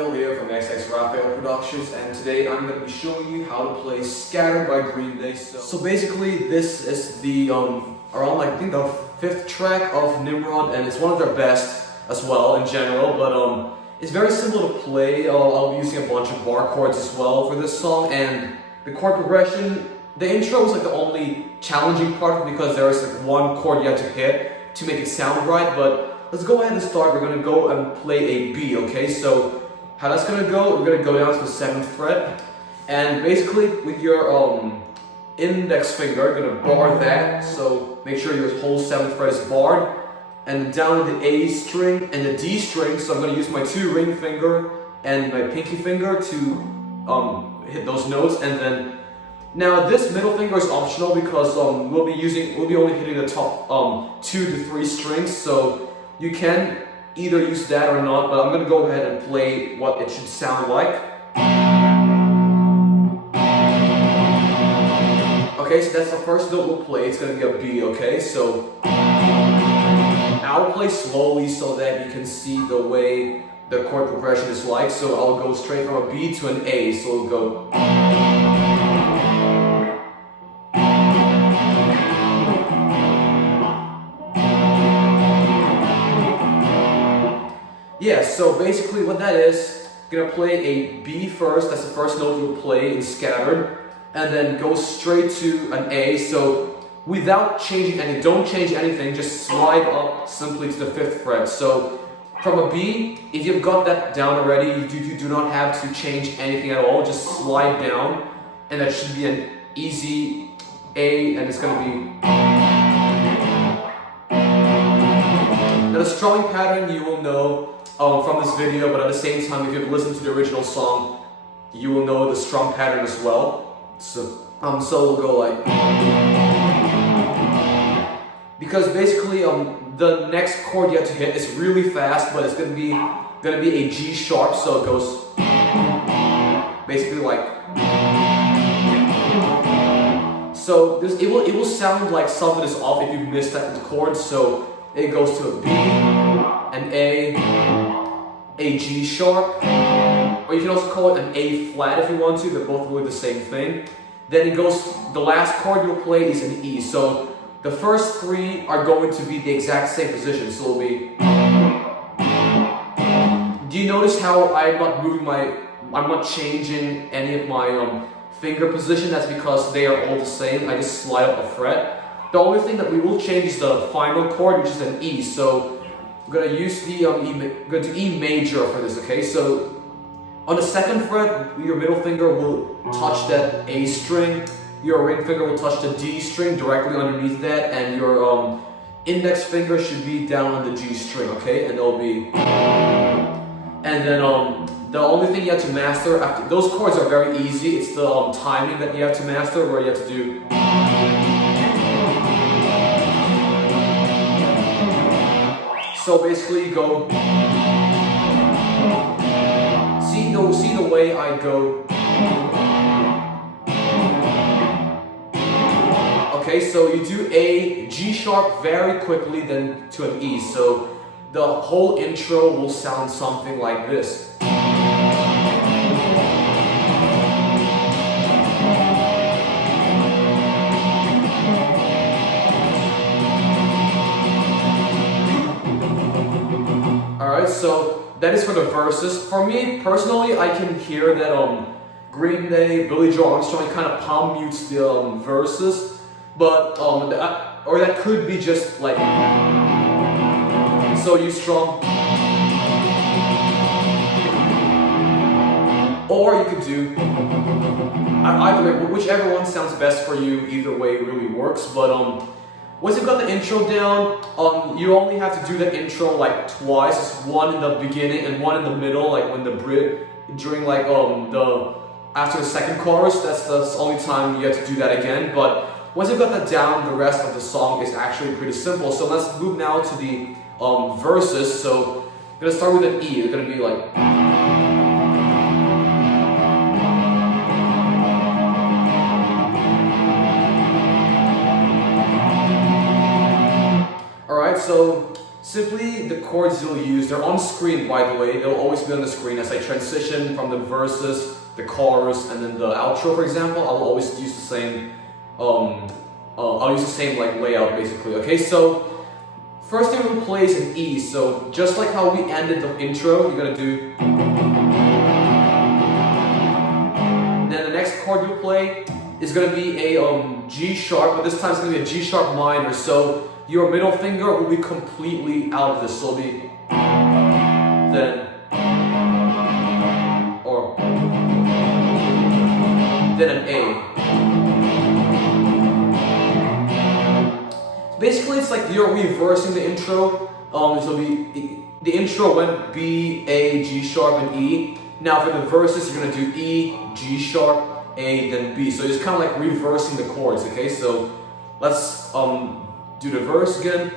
Rafael here from xxRafael Productions, and today I'm going to be showing you how to play Scattered by Green Day. So basically this is the around like I think the 5th track of Nimrod, and it's one of their best as well in general, but it's very simple to play. I'll be using a bunch of bar chords as well for this song, and the chord progression, the intro is like the only challenging part because there is like one chord you have to hit to make it sound right, but let's go ahead and start. We're going to go and play a B, okay? So how that's going to go, we're going to go down to the 7th fret, and basically with your index finger, you're going to bar that, so make sure your whole 7th fret is barred, and down to the A string and the D string, so I'm going to use my 2 ring finger and my pinky finger to hit those notes, and then now this middle finger is optional because we'll be only hitting the top 2 to 3 strings, so you can either use that or not, but I'm going to go ahead and play what it should sound like. Okay, so that's the first note we'll play. It's going to be a B, okay? So I'll play slowly so that you can see the way the chord progression is like. So I'll go straight from a B to an A, so it'll go. Yeah, so basically what that is, you're gonna play a B first, that's the first note you'll play in Scattered, and then go straight to an A, so without changing anything, don't change anything, just slide up simply to the 5th fret. So from a B, if you've got that down already, you do not have to change anything at all, just slide down, and that should be an easy A, and it's gonna be. Now the strumming pattern you will know from this video, but at the same time, if you've listened to the original song, you will know the strum pattern as well. So we'll go like, because basically the next chord you have to hit is really fast, but it's gonna be a G sharp, so it goes basically like. So it will sound like something is off if you miss that chord. So it goes to a B, an A G sharp, or you can also call it an A flat if you want to. They're both really the same thing. Then it goes, the last chord you'll play is an E. So the first 3 are going to be the exact same position. So it'll be. Do you notice how I'm not changing any of my finger position? That's because they are all the same. I just slide up a fret. The only thing that we will change is the final chord, which is an E. So we're going to use the go to E major for this, okay? So on the 2nd fret, your middle finger will touch that A string, your ring finger will touch the D string directly underneath that, and your index finger should be down on the G string, okay? And it'll be. And then the only thing you have to master after those chords are very easy. It's the timing that you have to master, where you have to do. So basically you go, see the way I go. Okay, so you do a G sharp very quickly, then to an E. So the whole intro will sound something like this. So that is for the verses. For me personally, I can hear that Green Day, Billie Joe Armstrong kind of palm mutes the verses, but or that could be just like, so you strum, or you could do either way, whichever one sounds best for you. Either way really works, but once you've got the intro down, you only have to do the intro like twice. It's one in the beginning and one in the middle, like when the bridge, during like after the 2nd chorus. That's the only time you have to do that again. But once you've got that down, the rest of the song is actually pretty simple. So let's move now to the verses. So I'm gonna start with an E. It's gonna be like. So simply the chords you'll use, they're on screen by the way, they'll always be on the screen as I transition from the verses, the chorus, and then the outro for example, I'll always use the same, I'll use the same like layout basically, okay? So, first thing we'll play is an E, so just like how we ended the intro, you're gonna do. Then the next chord you'll play is gonna be a G sharp, but this time it's gonna be a G sharp minor, so your middle finger will be completely out of this, so it'll be then, or then an A. Basically, it's like you're reversing the intro. So the intro went B, A, G sharp, and E. Now for the verses, you're gonna do E, G sharp, A, then B. So it's kind of like reversing the chords. Okay, so let's do the verse again.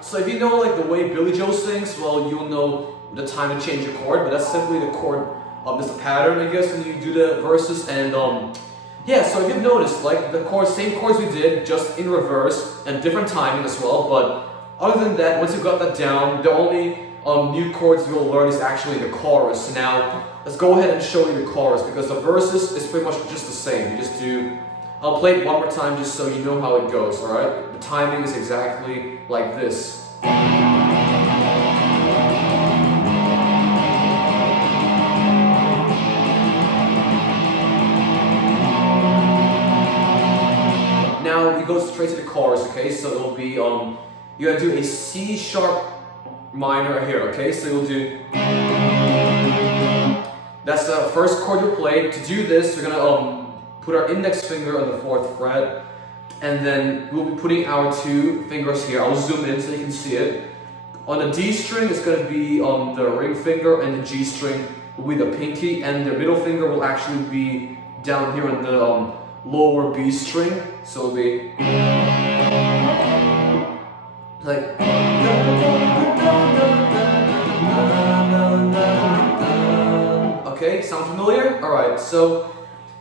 So if you know like the way Billie Joe sings, well, you'll know the time to change your chord, but that's simply the chord, just a pattern, I guess, when you do the verses. And yeah, so if you've noticed, like the chords, same chords we did, just in reverse and different timing as well. But other than that, once you've got that down, the only new chords you'll learn is actually the chorus. Now, let's go ahead and show you the chorus because the verses is pretty much just the same. You just do. I'll play it one more time just so you know how it goes. All right, the timing is exactly like this. Now we go straight to the chorus, okay? So it'll be you're gonna do a C sharp minor here, okay? So you'll do. That's the first chord you'll play. To do this, we're gonna put our index finger on the 4th fret, and then we'll be putting our 2 fingers here. I'll zoom in so you can see it. On the D string, it's gonna be the ring finger, and the G string will be the pinky, and the middle finger will actually be down here on the lower B string, so it'll be like. Okay, sound familiar? Alright, so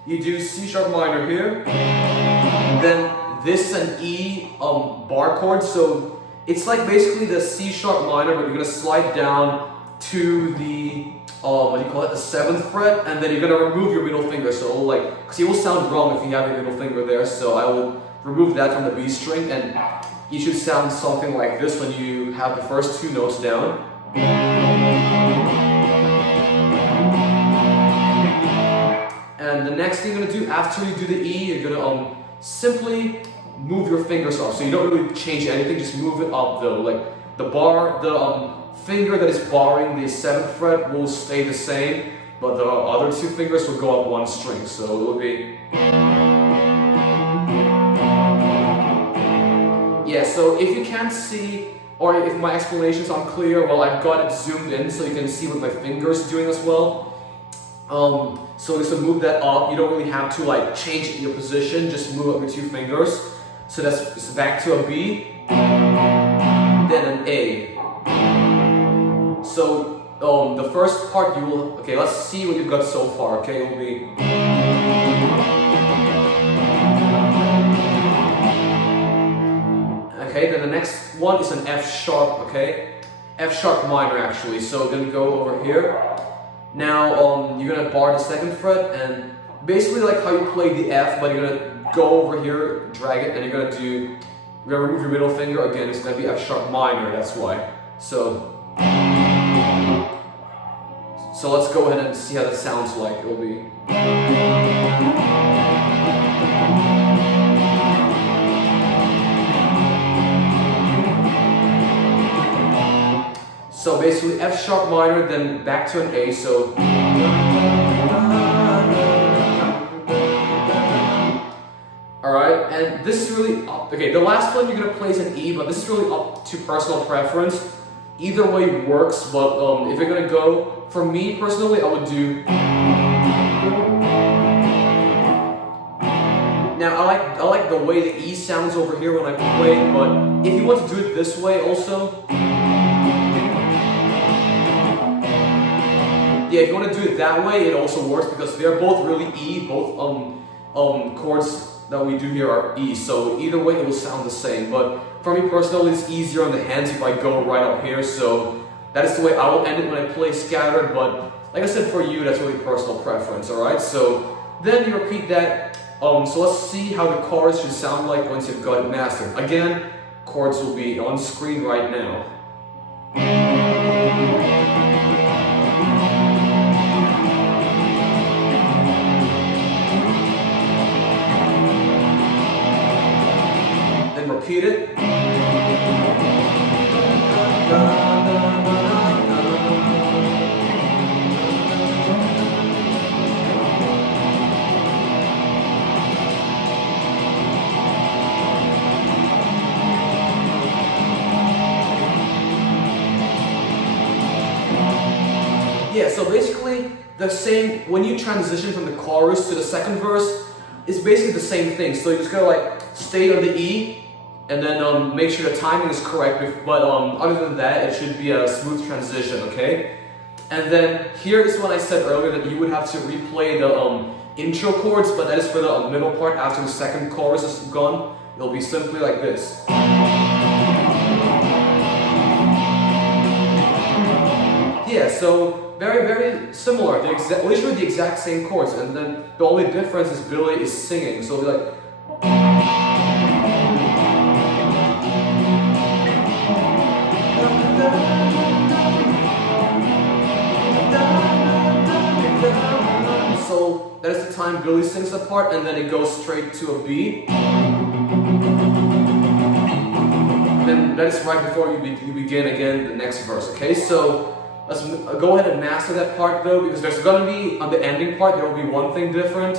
you do C sharp minor here, then this is an E bar chord, so it's like basically the C sharp minor, but you're gonna slide down to the what do you call it, the 7th fret, and then you're gonna remove your middle finger. So like, because it will sound wrong if you have your middle finger there. So I will remove that from the B string, and you should sound something like this when you have the first 2 notes down. And the next thing you're gonna do after you do the E, you're gonna simply move your fingers off. So you don't really change anything, just move it up though. Like the bar, the finger that is barring the 7th fret will stay the same, but the other 2 fingers will go up 1 string. So it will be. Yeah, so if you can't see, or if my explanations aren't clear, well, I've got it zoomed in so you can see what my fingers are doing as well. So just to move that up, you don't really have to like change your position, just move up your 2 fingers. So that's back to a B, then an A. So the first part you will, okay, let's see what you've got so far, okay, it will be. Okay, then the next one is an F sharp, okay? F sharp minor actually, so we're gonna go over here. Now you're gonna bar the 2nd fret, and basically like how you play the F, but you're gonna go over here, drag it, and you're gonna remove your middle finger again. It's gonna be F sharp minor, that's why. So let's go ahead and see how that sounds like. It'll be. So basically F sharp minor, then back to an A, so. Alright, and this is really up. Okay, the last one you're gonna play is an E, but this is really up to personal preference. Either way works, but if you're gonna go, for me personally, I would do. Now I like like the way the E sounds over here when I play, but if you want to do it this way also, yeah, if you want to do it that way, it also works because they're both really E, both chords that we do here are E, so either way it will sound the same, but for me personally it's easier on the hands if I go right up here, so that is the way I will end it when I play scattered, but like I said, for you, that's really personal preference, alright? So then you repeat that, so let's see how the chorus should sound like once you've got it mastered. Again, chords will be on screen right now. Then repeat it. Yeah, so basically the same, when you transition from the chorus to the second verse, it's basically the same thing. So you just gotta like stay on the E and then make sure the timing is correct, but other than that, it should be a smooth transition, okay? And then here is what I said earlier that you would have to replay the intro chords, but that is for the middle part after the second chorus is gone. It'll be simply like this. Yeah, so very, very similar. Literally the exact same chords, and then the only difference is Billie is singing. So it'll be like. So that is the time Billie sings the part, and then it goes straight to a B. And then that is right before you begin again the next verse. Okay, so. Let's go ahead and master that part though, because there's going to be, on the ending part, there will be one thing different.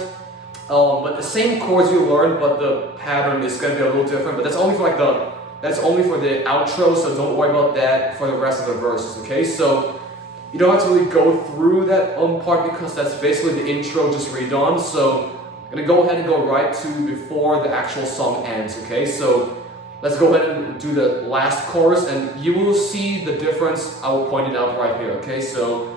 But the same chords you learned, but the pattern is going to be a little different. But that's only for that's only for the outro, so don't worry about that for the rest of the verses, okay? So you don't have to really go through that part because that's basically the intro just redone. So I'm going to go ahead and go right to before the actual song ends, okay? So let's go ahead and do the last chorus, and you will see the difference. I will point it out right here, okay? So.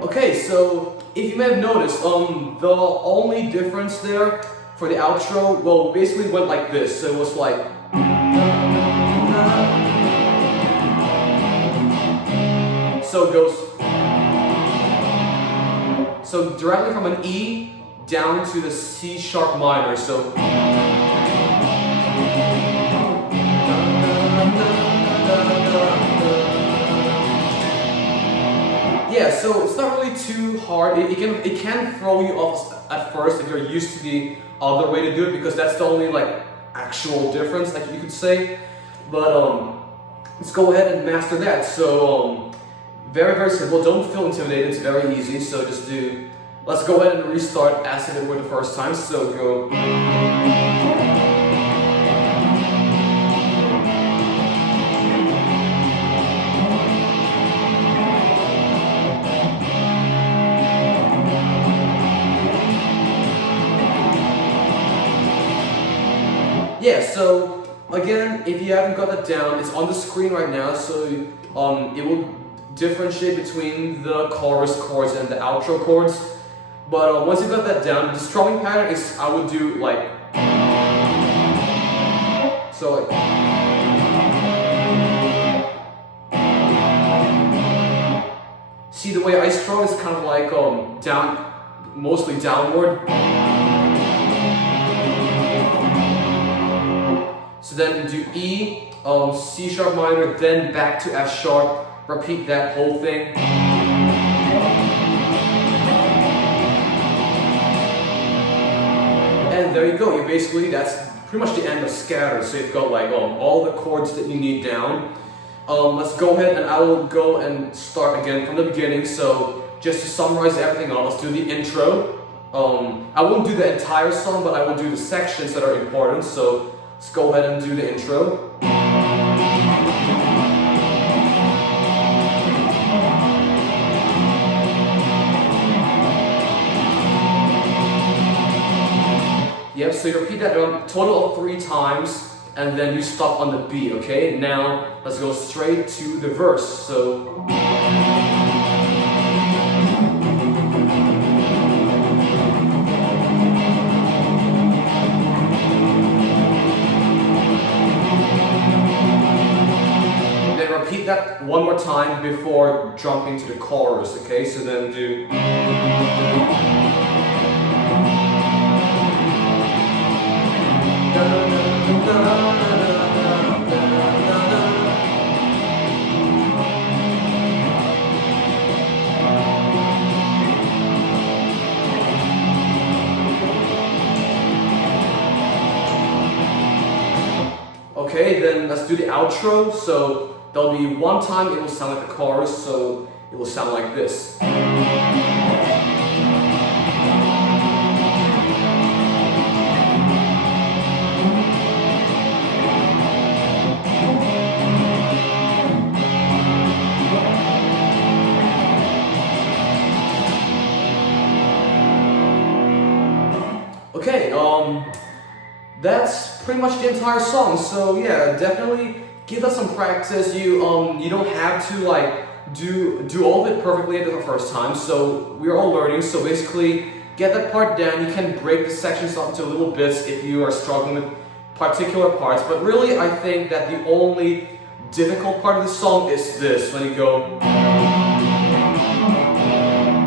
Okay, so if you may have noticed, the only difference there for the outro, well, basically went like this. So it was like. So it goes. So directly from an E down to the C sharp minor. So. Yeah, so it's not really too hard. It can throw you off at first if you're used to the other way to do it, because that's the only like actual difference, like you could say. But let's go ahead and master that. So very, very simple. Don't feel intimidated. It's very easy. So just do. Let's go ahead and restart as if it were the first time. So go. Yeah, so again, if you haven't got that down, it's on the screen right now, so it will differentiate between the chorus chords and the outro chords. But once you've got that down, the strumming pattern is, I would do like, so like, see the way I strum is kind of like down, mostly downward. So then do E, C sharp minor, then back to F sharp, repeat that whole thing. And there you go, that's pretty much the end of Scattered. So you've got like all the chords that you need down. Let's go ahead and I will go and start again from the beginning. So just to summarize everything up, let's do the intro. I won't do the entire song, but I will do the sections that are important. So let's go ahead and do the intro. Yep, so you repeat that a total of 3 times, and then you stop on the beat, okay? Now, let's go straight to the verse, so... Then repeat that one more time before jumping to the chorus, okay? So then do... Okay, then let's do the outro. So there'll be one time it will sound like the chorus, so it will sound like this. Okay, that's pretty much the entire song. So yeah, definitely give that some practice. You don't have to like do all of it perfectly at the first time. So we're all learning. So basically, get that part down. You can break the sections up into little bits if you are struggling with particular parts. But really, I think that the only difficult part of the song is this, when you go.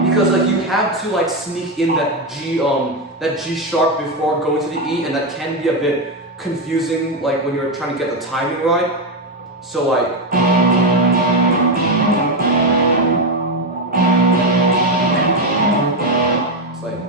Because like you have to like sneak in that G sharp before going to the E, and that can be a bit confusing like when you're trying to get the timing right. So like it's like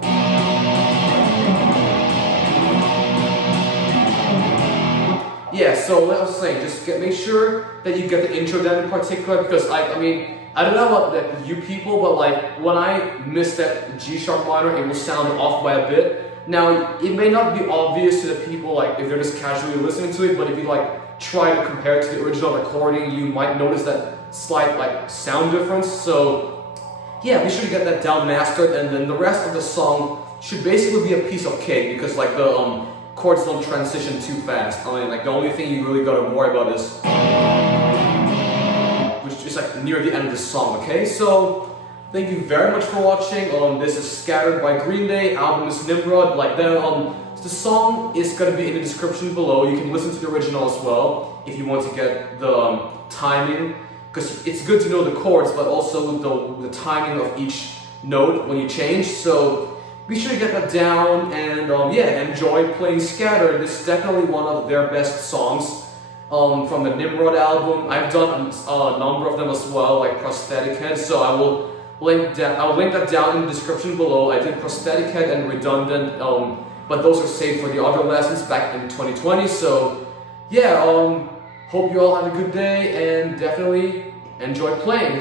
yeah, so what I was saying, just make sure that you get the intro down in particular, because I mean, I don't know about you people, but like when I miss that G sharp minor, it will sound off by a bit. Now, it may not be obvious to the people like if they're just casually listening to it, but if you like try to compare it to the original recording, you might notice that slight like sound difference. So yeah, be sure to get that down mastered, and then the rest of the song should basically be a piece of cake, because like the chords don't transition too fast. I mean, like the only thing you really gotta worry about is it's like near the end of the song, okay? So, thank you very much for watching. This is Scattered by Green Day, album is Nimrod, like that. The song is gonna be in the description below. You can listen to the original as well, if you want to get the timing, because it's good to know the chords, but also the timing of each note when you change. So, be sure to get that down, and yeah, enjoy playing Scattered. This is definitely one of their best songs. From the Nimrod album. I've done a number of them as well, like Prosthetic Head, so I will link that down in the description below. I did Prosthetic Head and Redundant, but those are saved for the other lessons back in 2020, so yeah, hope you all have a good day, and definitely enjoy playing.